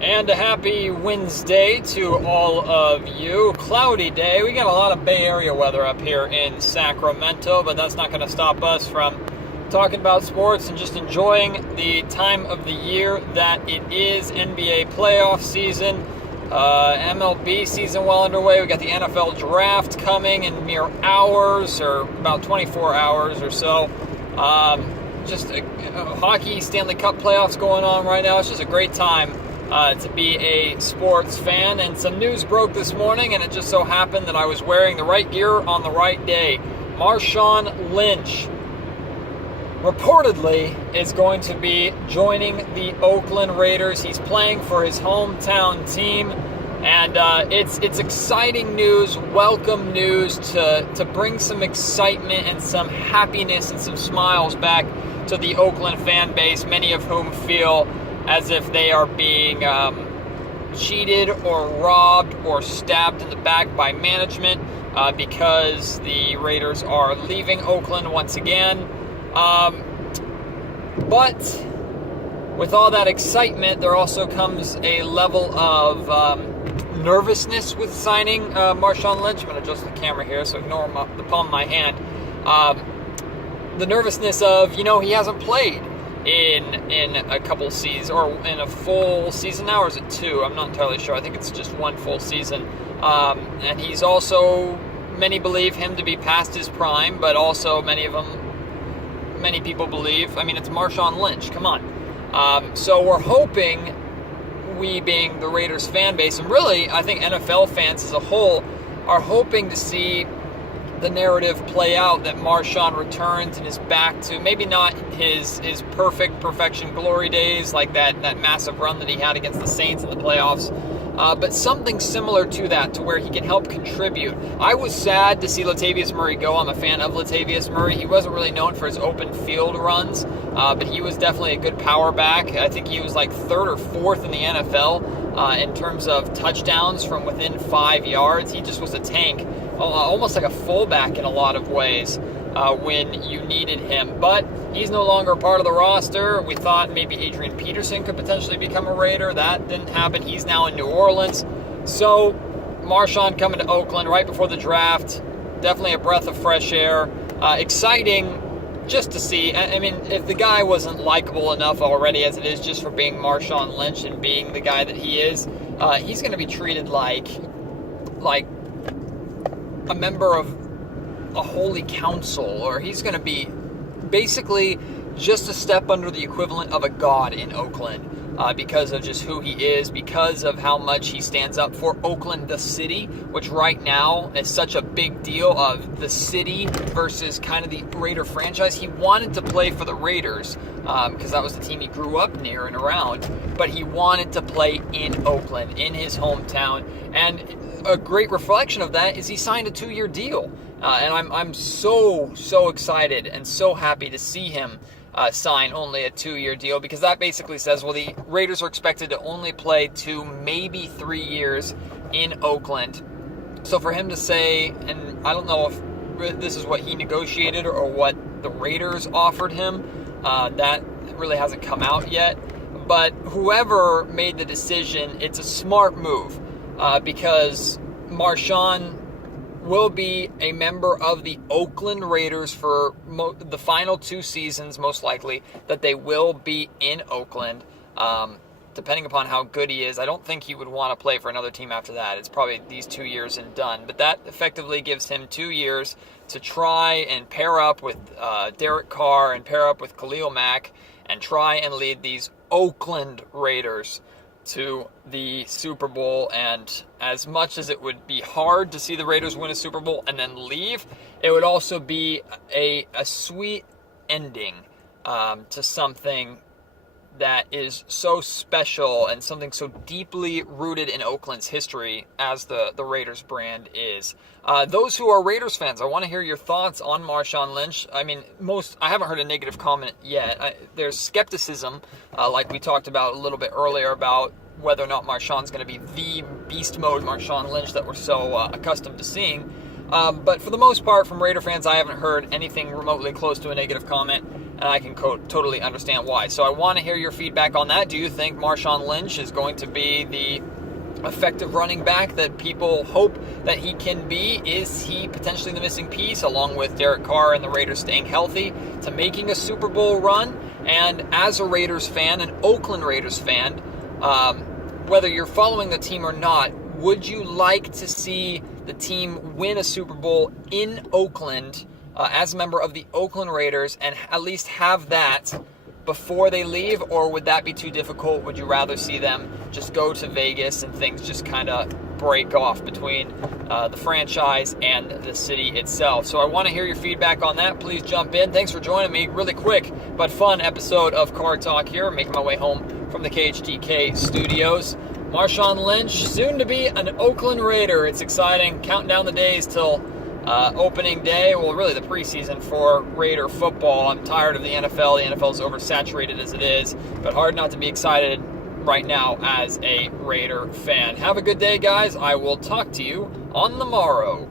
And a happy Wednesday to all of you. Cloudy day. We got a lot of Bay Area weather up here in Sacramento, but that's not going to stop us from talking about sports and just enjoying the time of the year that it is. NBA playoff season, MLB season well underway. We got the NFL draft coming in mere hours, or about 24 hours or so. Hockey Stanley Cup playoffs going on right now. It's just a great time to be a sports fan. And some news broke this morning, and it just so happened that I was wearing the right gear on the right day. Marshawn Lynch reportedly is going to be joining the Oakland Raiders. He's playing for his hometown team, and it's exciting news, welcome news to bring some excitement and some happiness and some smiles back to the Oakland fan base, many of whom feel as if they are being cheated or robbed or stabbed in the back by management because the Raiders are leaving Oakland once again. But with all that excitement, there also comes a level of nervousness with signing Marshawn Lynch. I'm going to adjust the camera here, so ignore the palm of my hand. The nervousness of, he hasn't played in a couple seasons, or in a full season now, or is it two? I'm not entirely sure. I think it's just one full season. And he's also, many believe him to be past his prime, but also many people believe, it's Marshawn Lynch, come on. So we're hoping, we being the Raiders fan base, and really I think NFL fans as a whole, are hoping to see the narrative play out that Marshawn returns and is back to maybe not his perfection glory days, like that massive run that he had against the Saints in the playoffs, but something similar to that, to where he can help contribute. I was sad to see Latavius Murray go. I'm a fan of Latavius Murray. He wasn't really known for his open field runs, but he was definitely a good power back. I think he was like third or fourth in the NFL in terms of touchdowns from within 5 yards. He just was a tank, almost like a fullback in a lot of ways when you needed him. But he's no longer part of the roster. We thought maybe Adrian Peterson could potentially become a Raider. That didn't happen. He's now in New Orleans. So Marshawn coming to Oakland right before the draft, definitely a breath of fresh air. Exciting just to see. If the guy wasn't likable enough already as it is just for being Marshawn Lynch and being the guy that he is, he's going to be treated like a member of a holy council, or he's going to be basically just a step under the equivalent of a god in Oakland, because of just who he is, because of how much he stands up for Oakland, the city, which right now is such a big deal, of the city versus kind of the Raider franchise. He wanted to play for the Raiders because that was the team he grew up near and around, but he wanted to play in Oakland, in his hometown. And a great reflection of that is he signed a 2-year deal. And I'm so excited and so happy to see him sign only a 2-year deal, because that basically says, well, the Raiders are expected to only play 2, maybe 3 years in Oakland. So for him to say, and I don't know if this is what he negotiated or what the Raiders offered him, that really hasn't come out yet. But whoever made the decision, it's a smart move, because Marshawn will be a member of the Oakland Raiders for the final 2 seasons, most likely, that they will be in Oakland. Depending upon how good he is, I don't think he would want to play for another team after that. It's probably these 2 years and done. But that effectively gives him 2 years to try and pair up with Derek Carr and pair up with Khalil Mack and try and lead these Oakland Raiders to the Super Bowl. And as much as it would be hard to see the Raiders win a Super Bowl and then leave, it would also be a sweet ending to something that is so special and something so deeply rooted in Oakland's history as the Raiders brand is. Those who are Raiders fans, I want to hear your thoughts on Marshawn Lynch. I haven't heard a negative comment yet. There's skepticism, like we talked about a little bit earlier, about whether or not Marshawn's going to be the beast mode Marshawn Lynch that we're so accustomed to seeing. But for the most part, from Raider fans, I haven't heard anything remotely close to a negative comment. and I can totally understand why. So I want to hear your feedback on that. Do you think Marshawn Lynch is going to be the effective running back that people hope that he can be? Is he potentially the missing piece, along with Derek Carr and the Raiders staying healthy, to making a Super Bowl run? And as a Raiders fan, an Oakland Raiders fan, whether you're following the team or not, would you like to see the team win a Super Bowl in Oakland as a member of the Oakland Raiders, and at least have that before they leave? Or would that be too difficult? Would you rather see them just go to Vegas and things just kind of break off between the franchise and the city itself? So I want to hear your feedback on that. Please jump in. Thanks for joining me. Really quick but fun episode of Car Talk here. Making my way home from the KHTK studios. Marshawn Lynch, soon to be an Oakland Raider. It's exciting. Counting down the days till opening day. Well, really the preseason for Raider football. I'm tired of the NFL. The NFL is oversaturated as it is, but hard not to be excited right now as a Raider fan. Have a good day, guys. I will talk to you on the morrow.